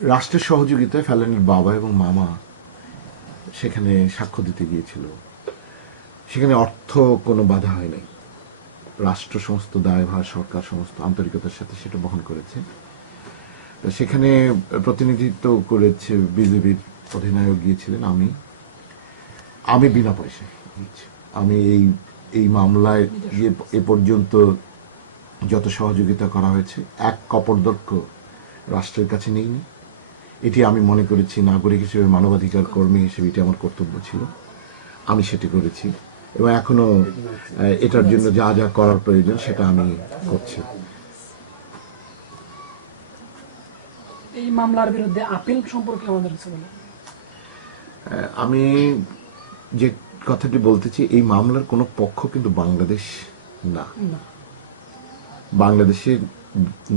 রাষ্ট্রের সহযোগিতায় ফেলানীর বাবা এবং মামা সেখানে সাক্ষ্য দিতে গিয়েছিল। সেখানে অর্থ কোনো বাধা হয় নাই। রাষ্ট্র সমস্ত দায়ভার, সরকার সমস্ত আন্তরিকতার সাথে সেটা বহন করেছে। সেখানে প্রতিনিধিত্ব করেছে বিজেপির অধিনায়ক গিয়েছিলেন, আমি বিনা পয়সায় গিয়েছি। আমি এই মামলায় এ পর্যন্ত যত সহযোগিতা করা হয়েছে এক কপর্দক্ষ রাষ্ট্রের কাছে নেইনি। এটি আমি মনে করেছি নাগরিক হিসেবে, মানবাধিকার কর্মী হিসেবে এটি আমার কর্তব্য ছিল, আমি সেটি করেছি এবং এখনো এটার জন্য যা যা করার প্রয়োজন সেটা আমি করছি। এই মামলার বিরুদ্ধে আপিল সম্পর্কে আমাদের কিছু বলুন। আমি যে কথাটি বলতেছি, এই মামলার কোনো পক্ষ কিন্তু বাংলাদেশ না। বাংলাদেশের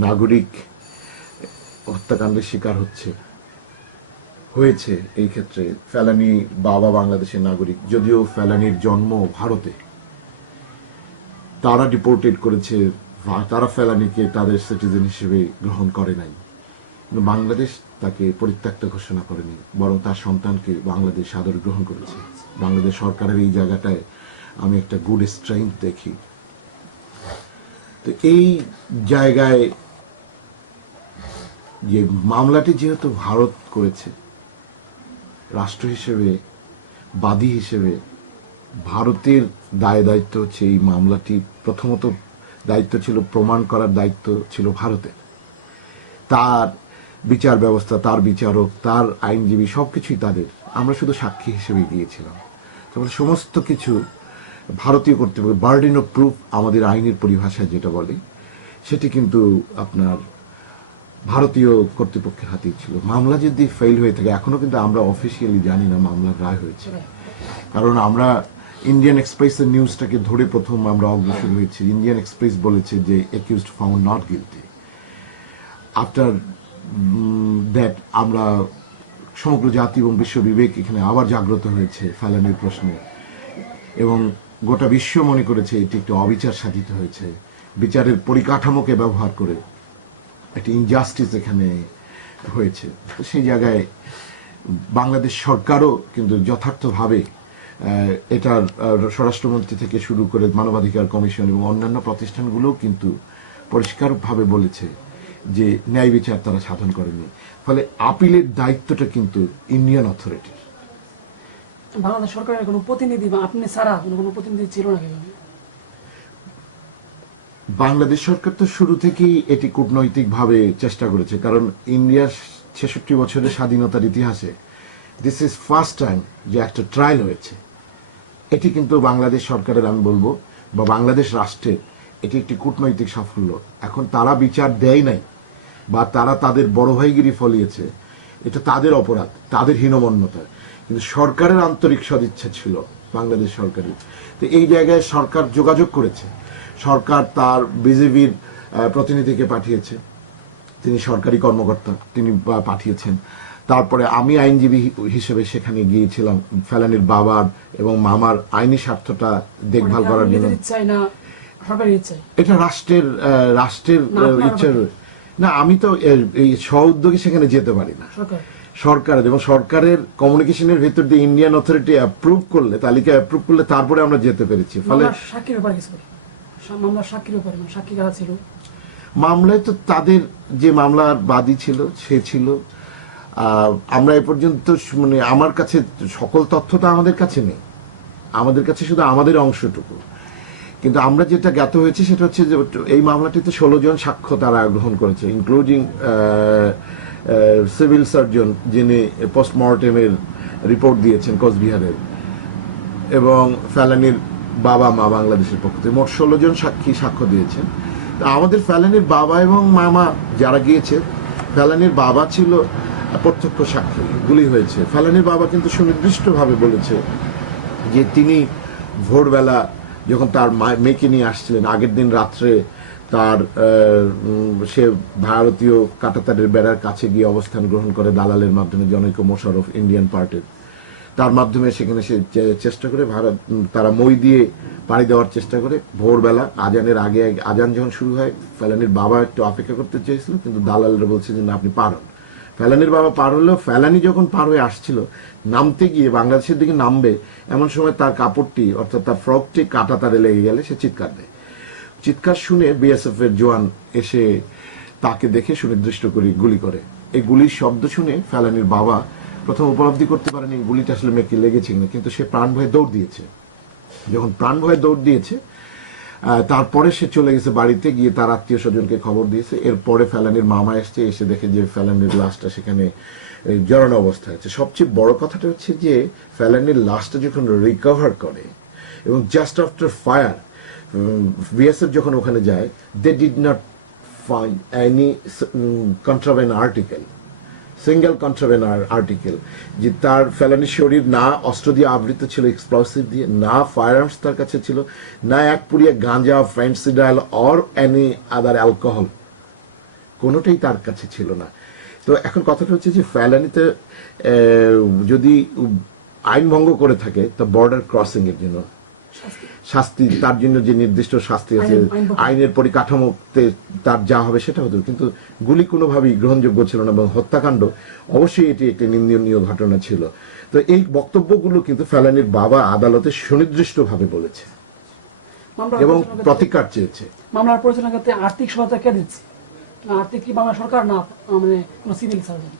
নাগরিক হত্যাকাণ্ডের শিকার হয়েছে। এই ক্ষেত্রে ফেলানী বাবা বাংলাদেশের নাগরিক, যদিও ফেলানীর জন্ম ভারতে। তারা ডিপোর্টেড করেছে, তারা ফেলানীকে তাদের সিটিজেন হিসেবে গ্রহণ করে নাই। কিন্তু বাংলাদেশ তাকে পরিত্যক্ত ঘোষণা করেনি, বরং তার সন্তানকে বাংলাদেশ সাদরে গ্রহণ করেছে। বাংলাদেশ সরকারের এই জায়গাটায় আমি একটা গুড স্ট্রেংথ দেখি। তো এই জায়গায় যে মামলাটি যেহেতু ভারত করেছে, রাষ্ট্র হিসেবে, বাদী হিসেবে ভারতের দায়িত্ব হচ্ছে এই মামলাটি, প্রথমত দায়িত্ব ছিল প্রমাণ করার দায়িত্ব ছিল ভারতের। তার বিচার ব্যবস্থা, তার বিচারক, তার আইনজীবী সবকিছুই তাদের। আমরা শুধু সাক্ষী হিসেবে গিয়েছিলাম। তারপরে সমস্ত কিছু ভারতীয় কর্তৃপক্ষ, বার্ডেন অফ প্রুফ আমাদের আইনের পরিভাষায় যেটা বলে, সেটি কিন্তু আপনার ভারতীয় কর্তৃপক্ষের হাতেই ছিল। মামলা যদি ফেল হয়ে থাকে, এখনো কিন্তু আমরা অফিসিয়ালি জানি না মামলার রায় হয়েছে, কারণ আমরা ইন্ডিয়ান এক্সপ্রেসের নিউজটাকে ধরে প্রথম আমরা অগ্রসর হয়েছি। ইন্ডিয়ান এক্সপ্রেস বলেছে যে accused found not guilty. After that আমরা সমগ্র জাতি এবং বিশ্ব বিবেক এখানে আবার জাগ্রত হয়েছে ফেলানীর প্রশ্নে, এবং গোটা বিশ্ব মনে করেছে এটি একটি অবিচার সাধিত হয়েছে। বিচারের পরিকাঠামোকে ব্যবহার করে একটি ইনজাস্টিস এখানে হয়েছে। সেই জায়গায় বাংলাদেশ সরকারও কিন্তু যথার্থভাবে এটার স্বরাষ্ট্রমন্ত্রী থেকে শুরু করে মানবাধিকার কমিশন এবং অন্যান্য প্রতিষ্ঠানগুলোও কিন্তু পরিষ্কারভাবে বলেছে যে ন্যায় বিচার তারা সাধন করেনি। ফলে আপিলের দায়িত্বটা কিন্তু ইন্ডিয়ান অথরিটির। বাংলাদেশ সরকারের কোনো প্রতিনিধি বা আপনি ছাড়া কোনো প্রতিনিধি ছিল না কিভাবে? বাংলাদেশ সরকার তো শুরু থেকেই এটি কূটনৈতিকভাবে চেষ্টা করেছে, কারণ ইন্ডিয়ার ৬৬ বছরের স্বাধীনতার ইতিহাসে দিস ইজ ফার্স্ট টাইম যে একটা ট্রায়াল হয়েছে। এটি কিন্তু বাংলাদেশ সরকারের, আমি বলবো, বা বাংলাদেশ রাষ্ট্রের এটি একটি কূটনৈতিক সাফল্য। এখন তারা বিচার দেয় নাই বা তারা তাদের বড় ভাইগিরি ফলিয়েছে, এটা তাদের অপরাধ, তাদের হীনমন্যতা। কিন্তু সরকারের আন্তরিক সদিচ্ছা ছিল, বাংলাদেশ সরকারের। তো এই জায়গায় সরকার যোগাযোগ করেছে। সরকার তার বিজেপির প্রতিনিধিকে পাঠিয়েছে, তিনি সরকারি কর্মকর্তা, তিনি পাঠিয়েছেন। তারপরে আমি আইনজীবী হিসেবে সেখানে গিয়েছিলাম ফেলানীর বাবার এবং মামার আইনি স্বার্থটা দেখভাল করার জন্য। এটা রাষ্ট্রের ইচ্ছা না। আমি তো এই স্ব-উদ্যোগে সেখানে যেতে পারি না। সরকারের এবং সরকারের কমিউনিকেশনের ভেতর দিয়ে ইন্ডিয়ান অথরিটি অ্যাপ্রুভ করলে, তালিকা অ্যাপ্রুভ করলে তারপরে আমরা যেতে পেরেছি। ফলে মামলায় তো তাদের যে মামলার বাদী ছিল সে ছিল। আমরা এ পর্যন্ত মানে আমার কাছে সকল তথ্যটা আমাদের কাছে নেই, আমাদের কাছে শুধু আমাদের অংশটুকু। কিন্তু আমরা যেটা জ্ঞাত হয়েছে সেটা হচ্ছে যে এই মামলাটিতে 16 জন সাক্ষ্য তারা গ্রহণ করেছে, ইনক্লুডিং সিভিল সার্জন যিনি পোস্টমর্টেমের রিপোর্ট দিয়েছেন কোচবিহারের, এবং ফেলানীর বাবা মা বাংলাদেশের পক্ষ থেকে মোট 16 জন সাক্ষী সাক্ষ্য দিয়েছেন। আমাদের ফেলানীর বাবা এবং মামা যারা গিয়েছে, ফেলানীর বাবা ছিল প্রত্যক্ষ সাক্ষী, গুলি হয়েছে। ফেলানীর বাবা কিন্তু সুনির্দিষ্টভাবে বলেছে যে তিনি ভোরবেলা যখন তার মেয়েকে নিয়ে আসছিলেন, আগের দিন রাত্রে তার সে ভারতীয় কাঁটাতারের বেড়ার কাছে গিয়ে অবস্থান গ্রহণ করে দালালের মাধ্যমে, জনৈক মোশাররফ ইন্ডিয়ান পার্টির, তার মাধ্যমে সেখানে সে চেষ্টা করে তারা মই দিয়ে পাড়ি দেওয়ার চেষ্টা করে। ভোরবেলা আজানের আগে, আজান যখন শুরু হয়, ফেলানীর বাবা একটু অপেক্ষা করতে চেয়েছিল, কিন্তু দালালরা বলছে যে না, আপনি পারুন। ফেলানির বাবা পার হলেও ফেলানি যখন পার হয়ে আসছিল, নামতে গিয়ে বাংলাদেশের দিকে নামবে এমন সময় তার কাপড়টি অর্থাৎ তার ফ্রকটি কাটা তারে লেগে গেলে সে চিৎকার দেয়। চিৎকার শুনে বিএসএফ এর জওয়ান এসে তাকে দেখে সুনির্দিষ্ট করে গুলি করে। এই গুলির শব্দ শুনে ফেলানির বাবা প্রথম উপলব্ধি করতে পারেনি গুলিটা আসলে মেয়েকে লেগেছে কিনা, কিন্তু সে প্রাণ ভয়ে দৌড় দিয়েছে। যখন প্রাণ ভয়ে দৌড় দিয়েছে তারপরে সে চলে গেছে বাড়িতে, গিয়ে তার আত্মীয় স্বজনকে খবর দিয়েছে। এরপরে ফেলানির মামা এসছে, এসে দেখে যে ফেলানির লাশটা সেখানে জড়ানো অবস্থায় আছে। সবচেয়ে বড় কথাটা হচ্ছে যে ফেলানির লাশটা যখন রিকভার করে এবং জাস্ট আফটার ফায়ার বিএসএফ যখন ওখানে যায়, they did not find any contraband article, single contraband article, যে তার ফেলানির শরীর না অস্ত্র দিয়ে আবৃত ছিল এক্সপ্লোসিভ দিয়ে, না ফায়ার আর্মস তার কাছে ছিল, না এক পুড়িয়া গাঁজা, Phensedyl or any other alcohol, কোনোটাই তার কাছে ছিল না। তো এখন কথাটা হচ্ছে যে ফেলানিতে যদি আইন ভঙ্গ করে থাকে তা বর্ডার ক্রসিং এর জন্য শাস্তি, তার জন্য যে নির্দিষ্ট শাস্তি আছে আইনের পরিকাঠামোতে তার যা হবে সেটা হতো, কিন্তু গুলি কোনোভাবেই গ্রহণযোগ্য ছিল না এবং হত্যাকাণ্ড অবশ্যই এটি একটি নিন্দনীয় ঘটনা ছিল। তো এই বক্তব্যগুলো কিন্তু ফেলানির বাবা আদালতে সুনির্দিষ্টভাবে বলেছে এবং প্রতিকার চেয়েছে। মামলার পরিচালনার ক্ষেত্রে আর্থিক সহায়তা কে দিচ্ছে? আর্থিক কি বাংলা সরকার, না মানে কোনো সিভিল সার্জন?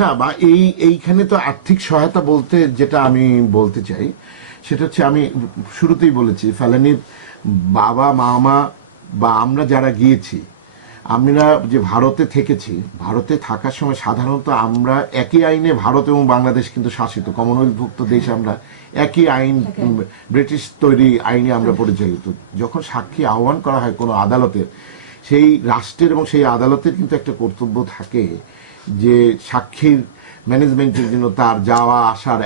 না, বা এইখানে তো আর্থিক সহায়তা বলতে যেটা আমি বলতে চাই সেটা হচ্ছে, আমি শুরুতেই বলেছি ফেলানির বাবা মামা বা আমরা যারা গিয়েছি, আমরা যে ভারতে থেকেছি, ভারতে থাকার সময় সাধারণত আমরা একই আইনে ভারত এবং বাংলাদেশ কিন্তু শাসিত, কমনওয়েলথভুক্ত দেশ, আমরা একই আইন, ব্রিটিশ তৈরি আইনে আমরা পরিচালিত। যখন সাক্ষী আহ্বান করা হয় কোনো আদালতের, সেই রাষ্ট্রের এবং সেই আদালতের কিন্তু একটা কর্তব্য থাকে যে সাক্ষীর ম্যানেজমেন্টের জন্য তার যাওয়া আসার,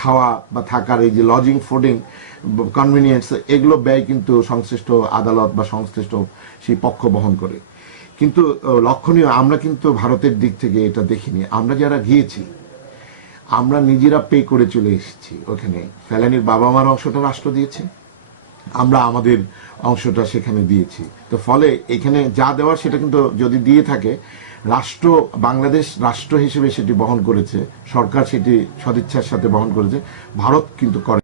খাওয়া বা থাকার এই যে লজিং, ফুডিং, কনভিনিয়েন্স, এগুলো ব্যয় কিন্তু সংশ্লিষ্ট আদালত বা সংশ্লিষ্ট সেই পক্ষ বহন করে। কিন্তু লক্ষণীয়, আমরা কিন্তু ভারতের দিক থেকে এটা দেখিনি। আমরা যারা গিয়েছি আমরা নিজেরা পে করে চলে এসেছি ওখানে। ফেলানির বাবা মার অংশটা রাষ্ট্র দিয়েছে, আমরা আমাদের অংশটা সেখানে দিয়েছি। তো ফলে এখানে যা দেওয়ার সেটা কিন্তু যদি দিয়ে থাকে রাষ্ট্র, বাংলাদেশ রাষ্ট্র হিসেবে সেটি বহন করেছে, সরকার সেটি সদিচ্ছার সাথে বহন করেছে, ভারত কিন্তু করে